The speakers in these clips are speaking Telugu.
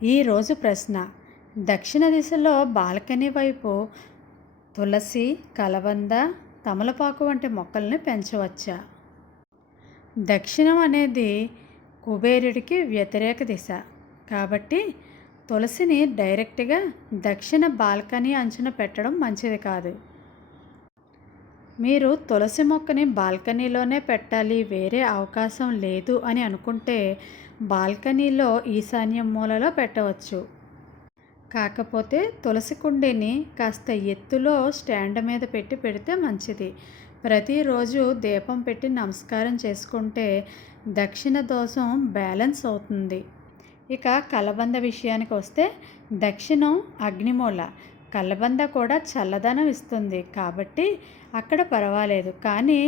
ఈరోజు ప్రశ్న: దక్షిణ దిశలో బాల్కనీ వైపు తులసి, కలబంద, తమలపాకు వంటి మొక్కల్ని పెంచవచ్చా? దక్షిణం అనేది కుబేరుడికి వ్యతిరేక దిశ కాబట్టి తులసిని డైరెక్ట్గా దక్షిణ బాల్కనీ అంచున పెట్టడం మంచిది కాదు. మీరు తులసి మొక్కని బాల్కనీలోనే పెట్టాలి, వేరే అవకాశం లేదు అని అనుకుంటే బాల్కనీలో ఈశాన్యం మూలలో పెట్టవచ్చు. కాకపోతే తులసి కుండీని కాస్త ఎత్తులో స్టాండ్ మీద పెట్టి పెడితే మంచిది. ప్రతిరోజు దీపం పెట్టి నమస్కారం చేసుకుంటే దక్షిణ దోషం బ్యాలెన్స్ అవుతుంది. ఇక కలబంద విషయానికి వస్తే దక్షిణం అగ్నిమూల, కలబంద కూడా చల్లదనం ఇస్తుంది కాబట్టి అక్కడ పర్వాలేదు. కానీ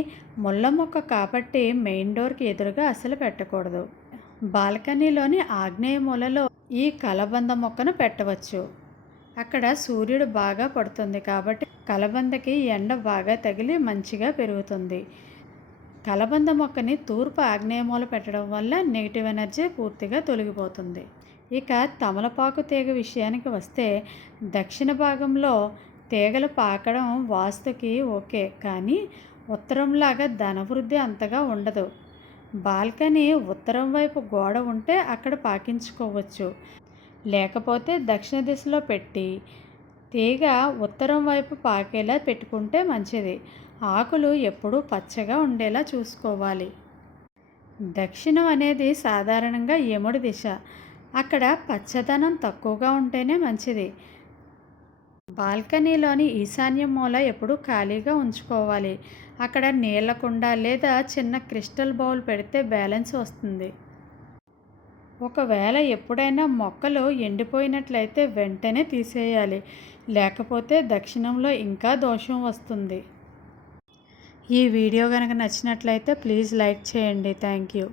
ముళ్ళ మొక్క కాబట్టి మెయిన్ డోర్కి ఎదురుగా అసలు పెట్టకూడదు. బాల్కనీలోని ఆగ్నేయ మూలలో ఈ కలబంద మొక్కను పెట్టవచ్చు. అక్కడ సూర్యుడు బాగా పడుతుంది కాబట్టి కలబందకి ఎండ బాగా తగిలి మంచిగా పెరుగుతుంది. కలబంద మొక్కని తూర్పు ఆగ్నేయ మూల పెట్టడం వల్ల నెగిటివ్ ఎనర్జీ పూర్తిగా తొలగిపోతుంది. ఇక తమలపాకు తీగ విషయానికి వస్తే దక్షిణ భాగంలో తీగలు పాకడం వాస్తుకి ఓకే, కానీ ఉత్తరంలాగా ధనవృద్ధి అంతగా ఉండదు. బాల్కనీ ఉత్తరం వైపు గోడ ఉంటే అక్కడ పాకించుకోవచ్చు, లేకపోతే దక్షిణ దిశలో పెట్టి తీగ ఉత్తరం వైపు పాకేలా పెట్టుకుంటే మంచిది. ఆకులు ఎప్పుడూ పచ్చగా ఉండేలా చూసుకోవాలి. దక్షిణం అనేది సాధారణంగా యముడి దిశ, అక్కడ పచ్చదనం తక్కువగా ఉంటేనే మంచిది. బాల్కనీలోని ఈశాన్య మూల ఎప్పుడూ ఖాళీగా ఉంచుకోవాలి. అక్కడ నీళ్ల కుండ లేదా చిన్న క్రిస్టల్ బౌల్ పెడితే బ్యాలెన్స్ వస్తుంది. ఒకవేళ ఎప్పుడైనా మొక్కలు ఎండిపోయినట్లయితే వెంటనే తీసేయాలి, లేకపోతే దక్షిణంలో ఇంకా దోషం వస్తుంది. ఈ వీడియో కనుక నచ్చినట్లయితే ప్లీజ్ లైక్ చేయండి. Thank you.